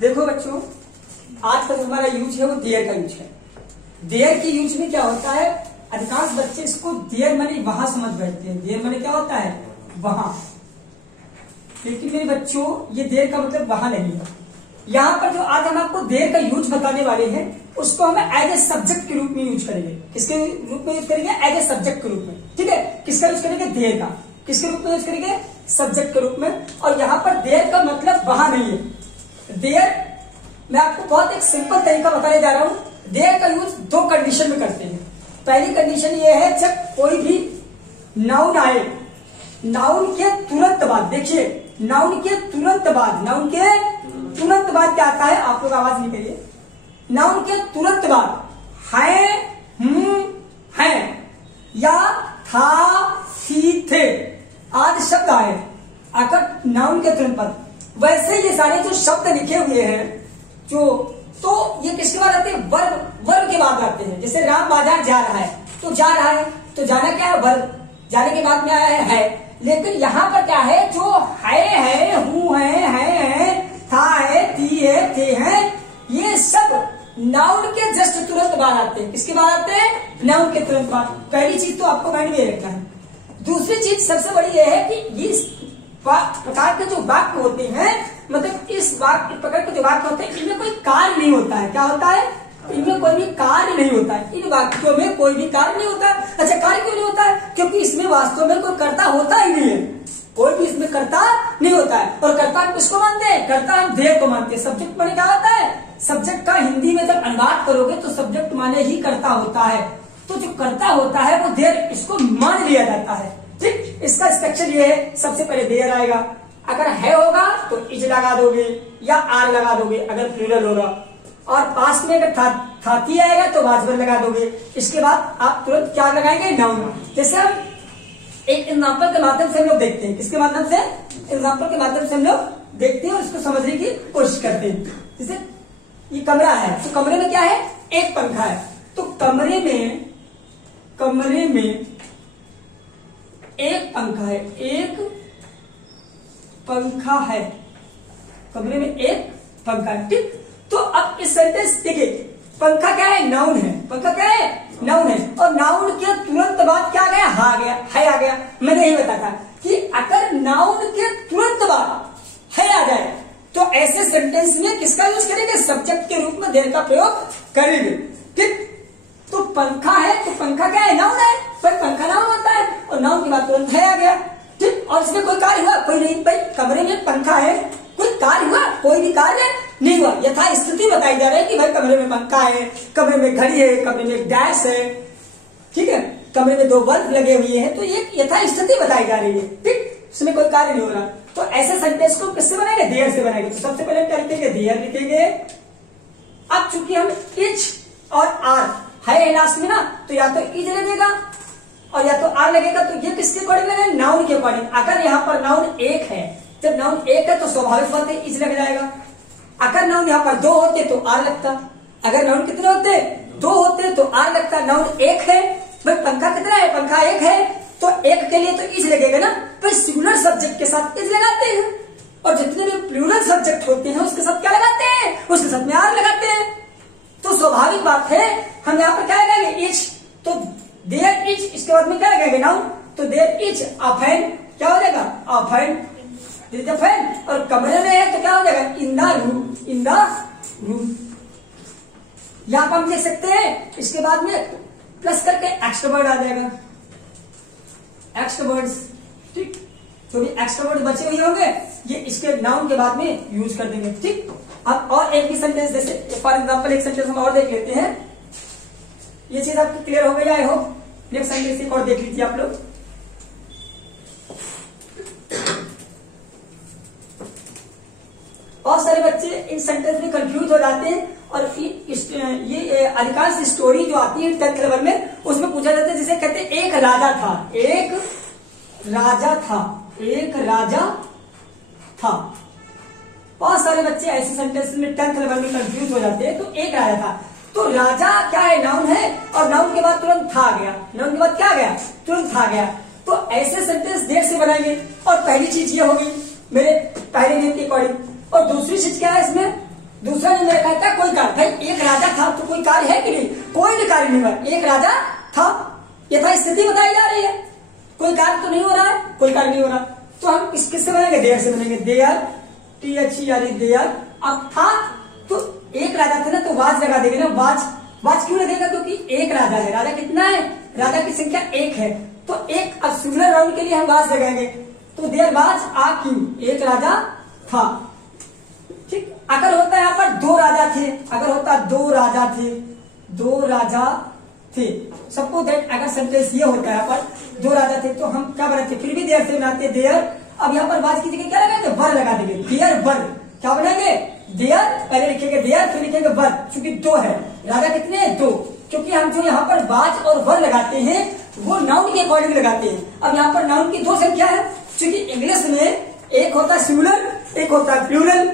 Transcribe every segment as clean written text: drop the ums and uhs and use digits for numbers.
देखो बच्चों, आज का जो हमारा यूज है वो देयर का यूज है। देयर की यूज में क्या होता है, अधिकांश बच्चे इसको देयर माने वहां समझ बैठते हैं। देयर माने क्या होता है, वहां। लेकिन मेरे बच्चों, ये देयर का मतलब वहां नहीं है। यहाँ पर जो आज हम आपको देयर का यूज बताने वाले हैं, उसको हम एज ए सब्जेक्ट के रूप में यूज करेंगे। किसके रूप में यूज करेंगे, एज ए सब्जेक्ट के रूप में। ठीक है, किसका यूज करेंगे, देयर का। किसके रूप में यूज करेंगे, सब्जेक्ट के रूप में। और यहाँ पर देयर का मतलब वहां नहीं है। देयर मैं आपको बहुत एक सिंपल तरीका बताने जा रहा हूं। देयर का यूज दो कंडीशन में करते हैं। पहली कंडीशन ये है, जब कोई भी नाउन आए, नाउन के तुरंत बाद, देखिए नाउन के तुरंत बाद, नाउन के तुरंत बाद क्या आता है, आप लोग आवाज नहीं करिए, नाउन के तुरंत बाद है, है या था, थी, थे आदि शब्द आए, अगर नाउन के तुरंत बाद, वैसे ये सारे जो शब्द लिखे हुए हैं जो, तो ये किसके बाद आते हैं, वर्ब के बाद आते हैं। जैसे राम बाजार जा रहा है, तो जा रहा है, तो जाना क्या है, वर्ब। जाने के बाद में आया है। लेकिन यहाँ पर क्या है, जो है, हूं है, था है, थी है, थे हैं, ये सब नाउन के जस्ट तुरंत बाद आते हैं। किसके बाद आते हैं, नाउन के तुरंत बाद। पहली चीज तो आपको माइंड में रखना है। दूसरी चीज सबसे बड़ी यह है कि इस प्रकार के जो वाक्य होते हैं, मतलब इस वाक्य प्रकार के जो वाक्य होते हैं, इनमें कोई कार्य नहीं होता है। क्या होता है, इनमें कोई भी कार्य नहीं होता है। इन वाक्यों में कोई भी कार्य नहीं होता है। अच्छा, कार्य क्यों नहीं होता है, क्योंकि इसमें वास्तव में कोई कर्ता होता ही नहीं है। कोई भी इसमें कर्ता नहीं होता है। और कर्ता हम किसको मानते हैं, कर्ता हम देयर को मानते हैं। सब्जेक्ट माने क्या होता है, सब्जेक्ट का हिंदी में जब अनुवाद करोगे तो सब्जेक्ट माने ही कर्ता होता है। तो जो कर्ता होता है वो देयर, इसको मान लिया जाता है। ठीक, इसका स्ट्रक्चर ये है, सबसे पहले देयर आएगा। अगर है होगा तो इज लगा दोगे या आर लगा दोगे अगर प्लूरल होगा। और पास्ट में अगर थाती आएगा तो वाजबर लगा दोगे। इसके बाद आप तुरंत क्या लगाएंगे, नाउन। जैसे हम एक एग्जाम्पल के माध्यम से हम लोग देखते हैं। किसके माध्यम से, एग्जाम्पल के माध्यम से हम लोग देखते हैं और उसको समझने की कोशिश करते हैं। जैसे ये कमरा है, तो कमरे में क्या है, एक पंखा है। तो कमरे में एक पंखा है, एक पंखा है, कमरे में एक पंखा है। ठीक, तो अब इस सेंटेंस देखिए, पंखा क्या है, नाउन है। पंखा क्या है, नाउन है। और नाउन के तुरंत बाद क्या आ गया, हा आ गया, है आ गया। मैंने यही बताया था कि अगर नाउन के तुरंत बाद है आ जाए तो ऐसे सेंटेंस में किसका यूज करेंगे, सब्जेक्ट के रूप में देयर का प्रयोग करेंगे। ठीक, तो पंखा है, तो पंखा क्या है, नाउन है, पर पंखा नाउन होता है और नाउन के बाद तुरंत है आ गया। ठीक, और इसमें कोई कार्य हुआ, कोई नहीं। भाई कमरे में पंखा है, कोई कार्य हुआ, कोई भी कार्य नहीं हुआ। यथा स्थिति बताई जा रही है कि भाई कमरे में पंखा है, कमरे में घड़ी है, कमरे में डैश है। ठीक है, कमरे में दो बल्ब लगे हुए हैं, तो ये यथा स्थिति बताई जा रही है। ठीक, उसमें कोई कार्य नहीं हो रहा। तो ऐसे सेंटेंस को किससे बनाएंगे, देयर से बनाएंगे। तो सबसे पहले क्या लिखेंगे, देयर लिखेंगे। अब चूंकि हम इज और आर है लास्ट में ना, तो या तो इज लगेगा और या तो आर लगेगा। तो ये किसके अकॉर्डिंग है, नाउन के अकॉर्डिंग। अगर यहाँ पर नाउन एक है, जब नाउन एक है तो स्वाभाविक बात है इज लग जाएगा। अगर नाउन यहाँ पर दो होते तो आर लगता। अगर नाउन कितने होते, दो होते तो आर लगता। नाउन एक है, भाई पंखा कितना है, पंखा एक है, तो एक के लिए तो इज लगेगा ना। तो सिंगुलर सब्जेक्ट के साथ इज लगाते हैं और जितने भी प्लूरल सब्जेक्ट होते हैं उसके साथ क्या लगाते हैं, उसके साथ में आर लगाते हैं। तो स्वाभाविक बात है हम यहाँ पर क्या लगाएंगे, इज। तो देयर इज, इसके बाद में क्या लगाएंगे, नाउन। तो देयर इज अ फैन, क्या हो जाएगा, अ फैन, फैन। और कमरे में है तो क्या हो जाएगा, in the room, in the room. यहां पर हम देख सकते हैं, इसके बाद में प्लस करके एक्स्ट्रा वर्ड आ जाएगा, एक्स्ट्रा वर्ड्स। ठीक, तो भी एक्स्ट्रा वर्ड बचे हुए होंगे, ये इसके नाउन के बाद में यूज कर देंगे। ठीक, अब और एक भी सेंटेंस, जैसे फॉर एग्जाम्पल एक सेंटेंस हम और देख लेते हैं। ये चीज आपको क्लियर हो गई, आई होप। नेक्स्ट सेंटेंस एक और देख लीजिए आप लोग। बहुत सारे बच्चे इन सेंटेंस में कंफ्यूज हो जाते हैं और ये अधिकांश स्टोरी जो आती है 10th लेवल में, उसमें पूछा जाता है, जैसे कहते हैं एक राजा था, एक राजा था, एक राजा था। बहुत सारे बच्चे ऐसे सेंटेंस में 10th लेवल में कंफ्यूज हो जाते हैं। तो एक राजा था, तो राजा क्या है, नाउन है, और नाउन के बाद तुरंत था आ गया, नाउन के बाद क्या आ गया, तुरंत था गया। तो ऐसे सेंटेंस देर से बनाएंगे। और पहली चीज ये होगी मेरे पहले नियम के अकॉर्डिंग। और दूसरी चीज क्या है इसमें, दूसरा नियम यह कहता है कोई कार्य, भाई एक राजा था तो कोई कार्य है कि नहीं, कोई भी कार्य नहीं हुआ, एक राजा था, यथा स्थिति बताई जा रही है, कोई कार्य तो नहीं हो रहा है, कोई कार्य नहीं हो रहा, तो हम किससे बनेंगे, देयर से बनेंगे, देयर, THERE देयर। अब था तो एक राजा थे ना, तो वाज लगा देंगे ना, वाज क्यों लगेगा, क्योंकि एक राजा है, राजा कितना है, राजा की संख्या एक है, तो एक अब सिंगुलर राउंड के लिए हम वाज लगाएंगे, तो देयर वाज आ किंग, एक राजा था, ठीक। अगर होता है यहाँ पर दो राजा थे, अगर होता दो राजा थे, सबको दैट अगर सेंटेंस ये होता है यहाँ पर दो राजा थे, तो हम क्या बनाते, फिर भी देयर से बनाते देयर। अब यहाँ पर वाज की जगह क्या लगाएंगे, वर लगा देंगे, देयर वर, क्या बनाएंगे, देयर, पहले लिखेंगे देयर फिर लिखेंगे वर, क्योंकि दो है, राजा कितने हैं, दो, क्योंकि हम जो यहाँ पर वाज और वर लगाते हैं वो नाउन के अकॉर्डिंग लगाते हैं। अब यहाँ पर नाउन की दो संख्या है, क्योंकि इंग्लिश में एक होता है सिंगुलर, एक होता है प्लूरल,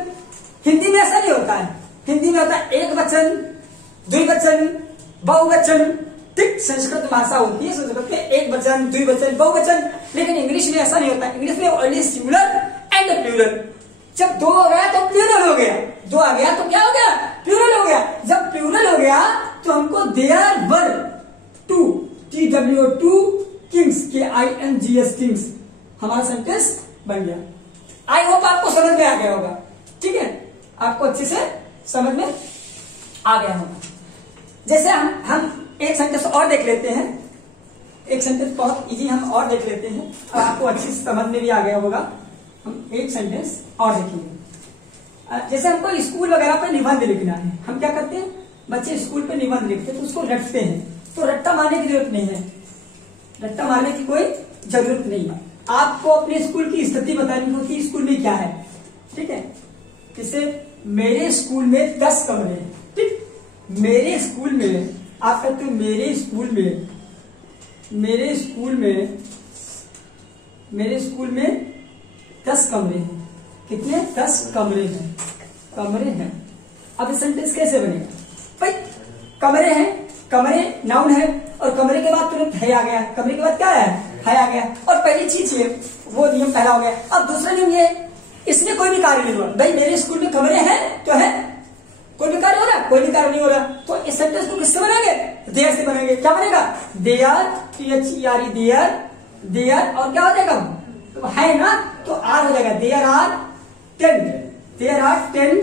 हिंदी में ऐसा नहीं होता है, हिंदी में होता है एक वचन, द्विवचन, बहुवचन, ठीक। संस्कृत भाषा होती है, संस्कृत में एक वचन, द्विवचन, बहुवचन, लेकिन इंग्लिश में ऐसा नहीं होता, इंग्लिश में ओनली सिंगुलर एंड प्लूरल। जब दो हो गया तो प्लूरल हो गया, दो आ गया तो क्या हो गया, प्लूरल हो गया। जब प्लूरल हो गया तो हमको there were two, TWO2 kings, KINGS kings, हमारा सेंटेंस बन गया। आई होप आपको समझ में आ गया होगा, ठीक है, आपको अच्छे से समझ में आ गया होगा। जैसे हम एक सेंटेंस और देख लेते हैं, एक सेंटेंस बहुत इजी हम और देख लेते हैं, और आपको अच्छी समझ में भी आ गया होगा। हम एक सेंटेंस और देखेंगे। जैसे हमको स्कूल वगैरह पे निबंध लिखना है, हम क्या करते हैं, बच्चे स्कूल पे निबंध लिखते हैं तो उसको रटते हैं, तो रट्टा मारने की जरूरत नहीं है, रट्टा मारने की कोई जरूरत नहीं है। आपको अपने स्कूल की स्थिति बतानी होगी, स्कूल में क्या है, ठीक है। जैसे मेरे स्कूल में 10 कमरे हैं, ठीक, मेरे स्कूल में, आप कहते हो मेरे स्कूल में 10 कमरे हैं, कितने, 10 कमरे हैं। अब ये सेंटेंस कैसे बनेगा, भाई कमरे हैं, कमरे नाउन है, और कमरे के बाद तुरंत है आ गया, कमरे के बाद क्या है आ गया, और पहली चीज ये, वो नियम पहला हो गया। अब दूसरा नियम ये, इसमें कोई भी कार्य नहीं हुआ, भाई मेरे स्कूल में कमरे हैं तो है, कोई भी कार्य हो रहा, कोई भी कार्य नहीं हो रहा, तो इस सेंटेंस को किससे बनाएंगे, देयर से बनाएंगे। क्या बनेगा, देयर, THERE देयर, और क्या हो जाएगा, तो है ना, तो आर हो जाएगा, there are 10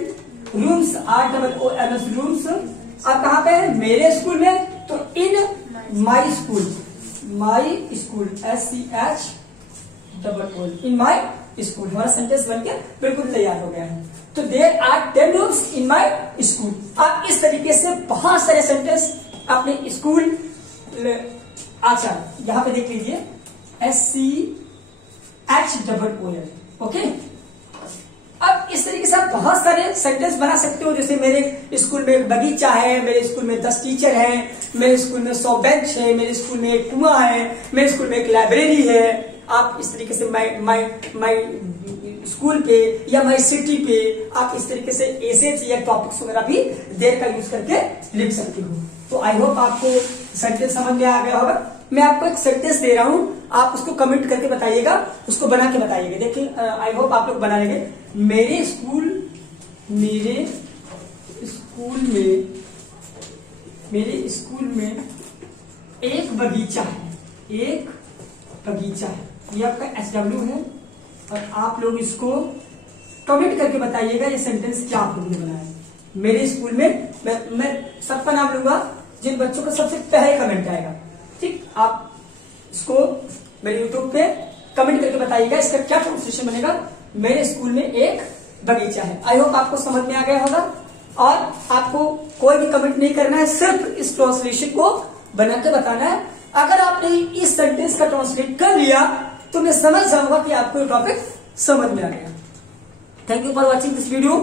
rooms, ROOMS rooms. अब कहां पे है, मेरे स्कूल में, तो in my school, SCH in my school, हमारा सेंटेंस बनके बिल्कुल तैयार हो गया है। तो there are 10 rooms in my school. आप इस तरीके से बहुत सारे सेंटेंस अपने स्कूल, अच्छा यहां पे देख लीजिए SCHOOL, ओके। अब इस तरीके से आप बहुत सारे सेंटेंस बना सकते हो, जैसे मेरे स्कूल में एक बगीचा है, मेरे स्कूल में 10 टीचर हैं, मेरे स्कूल में 100 बेंच है, मेरे स्कूल में एक कुआं है, मेरे स्कूल में एक लाइब्रेरी है। आप इस तरीके से माई स्कूल पे या माई सिटी पे आप इस तरीके से एसेज या टॉपिक्स वगैरह भी देयर का यूज करके लिख सकते हो। तो आई होप आपको सेंटेंस समझ में आ गया होगा। मैं आपको एक सेंटेंस दे रहा हूं, आप उसको कमेंट करके बताइएगा, उसको बना के बताइएगा। देखिए आई होप आप लोग बना लेंगे। मेरे स्कूल में एक बगीचा है, ये आपका SW है, और आप लोग इसको कमेंट करके बताइएगा ये सेंटेंस क्या आप लोगों ने बनाया है। मेरे स्कूल में मैं सबका नाम लूंगा, जिन बच्चों का सबसे पहले कमेंट आएगा, ठीक, आप इसको मेरे यूट्यूब पे कमेंट करके बताइएगा इसका क्या ट्रांसलेशन बनेगा। मेरे स्कूल में एक बगीचा है। आई होप आपको समझ में आ गया होगा, और आपको कोई भी कमेंट नहीं करना है, सिर्फ इस ट्रांसलेशन को बना के बताना है। अगर आपने इस सेंटेंस का ट्रांसलेट कर लिया तो मैं समझ जाऊंगा कि आपको ये टॉपिक समझ में आ गया। Thank you for watching this video.